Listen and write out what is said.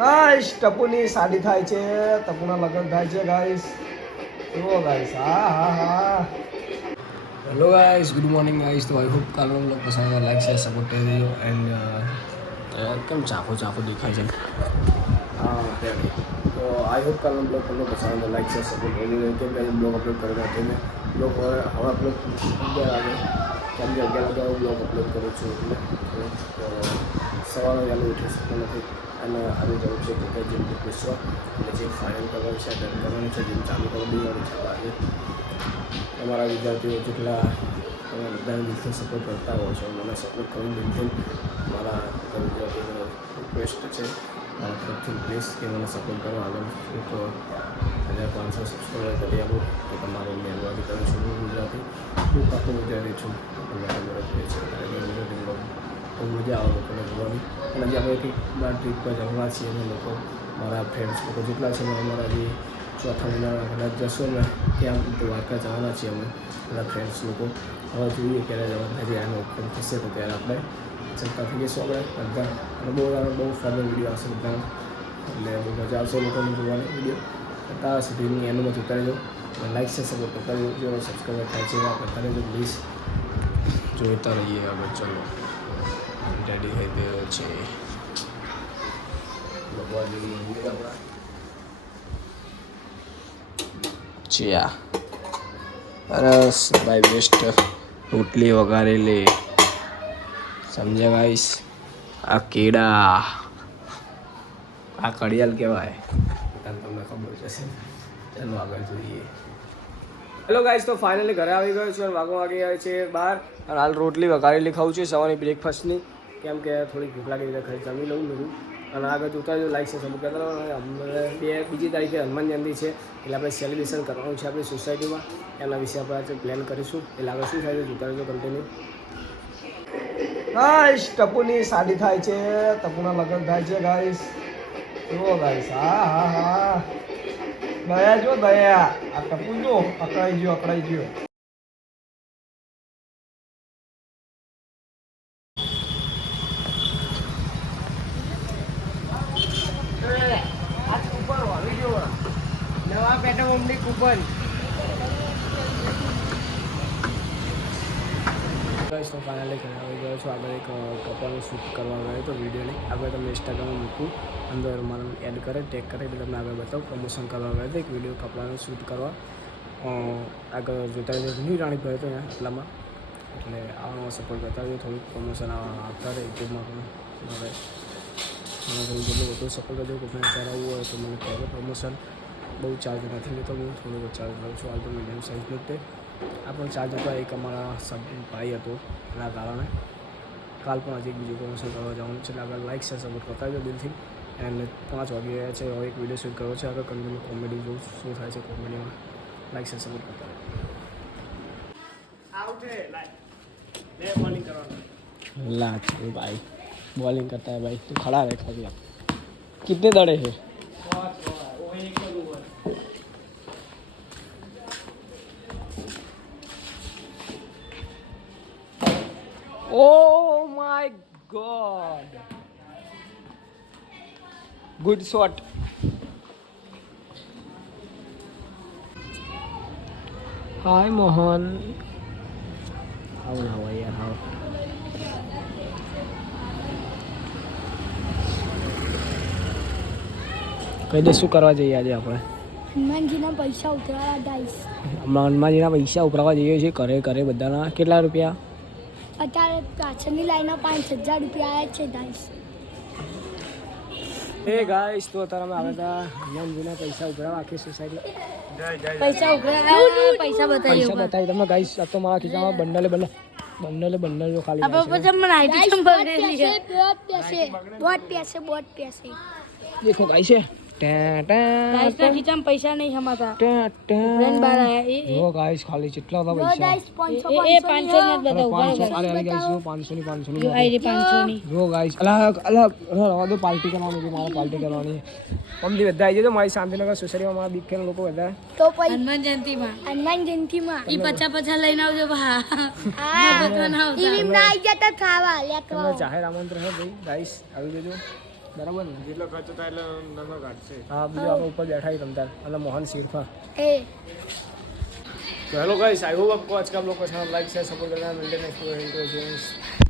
Guys ટપુની શાદી થાય છે, ટપુના લગ્ન થાય છે ગાઈસ. જુઓ ગાઈસ, હા હા હા. Hello guys, good morning guys. તો આઈ હોપ કાલનો બ્લોગ પસંદ આવે, લાઈક શેર સપોર્ટ કરી દેજો. એન્ડ કેમ ચાખો ચાખો દેખાય છે. હા રેડી. તો આઈ હોપ કાલનો બ્લોગ તમને પસંદ આવે, લાઈક શેર સપોર્ટ કરી દેજો. કેમ કે બ્લોગ અપલોડ કરવા માટે બ્લોગ હવે અપલોડ 11 વાગે, કેમ કે 11 વાગે બ્લોગ અપલોડ કરું છું. એટલે સવારે વહેલું ઉઠી શકતો નથી અને આવી જવું છે કે જીમ પૂછવા અને જે ફાઇનલ કરવાનું છે ડન કરવાનું છે, જીમ ચાલુ કરી દેવાનું છે. આજે તમારા વિદ્યાર્થીઓ જેટલા તમે બધાને દિલથી સપોર્ટ કરતા હો છો, મને સપોર્ટ કરવું દિલથી મારા વિદ્યાર્થીઓનો રિક્વેસ્ટ છે. મારા તરફથી પ્લીઝ કે મને સપોર્ટ કરો. આગળ તો 1500 સબસ્ક્રાઈબર કરી આપું તો તમારો મહેરબાની કરું છું. હું ગુજરાતી હું પાકો વિદ્યાર્થી છું. ગુજરાતી છે ગુજરાતી બહુ મજા આવે લોકોને જોવાની. અને જે આપણે કંઈક બહાર ટ્રીપ પર જવા છીએ અમે લોકો, મારા ફ્રેન્ડ્સ લોકો જેટલા છે મારા જે ચોથા મહિનાના કદાચ જશો ને ત્યાં દ્વારકા જવાના છીએ અમે બધા ફ્રેન્ડ્સ લોકો. હવે જોઈએ ક્યારે જવાનું થાય છે, આનો ઓપન થશે તો ત્યારે આપણે ચર્ચા થઈ જઈશું આપણે બધા. અને બહુ ફાઇનલ વિડીયો આવશે બધા, એટલે બહુ મજા આવશે લોકોને જોવાની વિડીયો. અત્યાર સુધીની એન્ડમાં જોતા રહેજો, લાઈક છે સપોર્ટ કરતા રહેજો. જો સબસ્ક્રાઈબર થાય છે એવા કરતા રહેજો પ્લીઝ. જોઈતા રહીએ આગળ. ચલો રેડી થઈ ગયો છે ભગવાનજી મંદિર આપણા ચિયા. સરસ ભાઈ, બેસ્ટ રોટલી વઘારેલી, સમજ્યા ગાઈસ. આ કેળા, આ કડિયાલ કહેવાય, તમને ખબર જશે. ચાલો આગળ જોઈએ. હેલો ગાઈસ, તો ફાઇનલી ઘરે આવી ગયો છું અને વાગી આવે છે 12 અને હાલ રોટલી વઘારેલી ખાઉં છું સવારની બ્રેકફાસ્ટની. કેમ કે થોડી ભૂખ લાગી એટલે ખાલી જમી લઉં બધું. અને આગળ જોતા જો લાઈક છે સપોર્ટ કરતા રહો. બીજી તારીખે હનુમાન જયંતિ છે એટલે આપણે સેલિબ્રેશન કરવાનું છે આપણી સોસાયટીમાં. એના વિશે આપણે આજે પ્લાન કરીશું. એટલે આગળ શું થાય છે જોતા રહેજો કન્ટિન્યુ. ગાઈસ ટપુની શાદી થાય છે, ટપુના લગ્ન થાય છે ગાઈસ. જુઓ ગાઈસ, હા હા હા. દયા જો દયા, આ ટપુ જો અકળાઈ ગયો અકળાઈ ગયો. નવા પેટા મમ્મી કૂપન. તો ફાઇનલી ઘરે આવી ગયો છું. આગળ એક કપડાનું શૂટ કરવા ગયો તો વિડીયોને આગળ તમને ઇન્સ્ટાગ્રામમાં મૂકું, અંદર મારું એડ કરે ટેગ કરે એટલે તમને આગળ બતાવું. પ્રમોશન કરવા ગયો હતો એક વિડીયો કપડાનું શૂટ કરવા. આગળ જોતા રહેજો. ન્યૂ રાણી ગયો હતો ત્યાં એટલામાં, એટલે આવાનો સપોર્ટ કરતા હોય. થોડુંક પ્રમોશન આપતા રહે યુટ્યુબમાં પણ. હવે મને જેટલું વધુ સપોર્ટ કરજો. કોઈને કરાવવું હોય તો મને કહેજો. પ્રમોશન બહુ ચાર્જ નથી લેતો, હું થોડુંક ચાર્જ લઉં છું. હાલ તો મીડિયમ સાઇઝનો જ તે આ પણ ચાર્જ હતો. એક અમારા ભાઈ હતો એના કારણે. કાલ પણ હજી એક બીજું પ્રમોશન કરવા જવાનું છે. એટલે આગળ લાઈક છે સપોર્ટ કરતા જો દિલથી. એન્ડ 5 વાગી ગયા છે. હવે એક વિડીયો શૂટ કરવો છે. આગળ કન્ટિન્યુ કોમેડી જોઉં શું થાય છે કોમેડીમાં. લાઈક છે સપોર્ટ કરતા ला भाई बॉलिंग करता है भाई, तू खड़ा रहे खाली. कितने दड़े हैं? Oh my god, good shot. Hi Mohan. How are you? How? કહી દે શું કરવા જઈએ આજે આપણે? હનુમાનજીના પૈસા ઉઘરાવા જઈશ. હનુમાનજીના પૈસા ઉઘરાવા જઈએ છીએ ઘરે ઘરે બધાના. કેટલા રૂપિયા? અત્યારે પાછળની લાઈનમાં 5000 રૂપિયા આવ્યા છે ગાઈસ. એ ગાઈસ, તો અત્યારે અમે આવ્યા હતા હનુમાનજીના પૈસા ઉઘરાવા આખી સોસાયટી. પૈસા ઉઘરાવા પૈસા બતાવી તમે ગાઈસ. આ તો મારા ખિસ્સામાં બંડલે જો ખાલી બોટ પેસે देखो गाइस है પૈસા નહીં હમાતા જો ગાઈસ ખાલી કેટલા હતા પૈસા. 500 જો ગાઈસ. અલગ દો પાર્ટી કરવાની છે મારે. પાર્ટી કરવાની મમ્મી બધા આવી જજો મારી શાંતિનગર સોસાયટીમાં. મારા બિગ ફેન લોકો બધા તો હનુમાન જયંતિમાં ઈ 50 લઈને આવજો. જાહેર આમંત્રણ છે ભાઈ ગાઈસ, આવી જજો. બરાબર ને જેટલો ખર્ચો થાય એટલો નંબર કાઢશે. હા બીજું આપણે ઉપર બેઠા રમતા અને મોહન શેરફા એ तो हेलो गाइस आई होप आपको आज का ब्लॉग पसंद लाइक शेयर सपोर्ट करना मिलते हैं नेक्स्ट वीडियो में।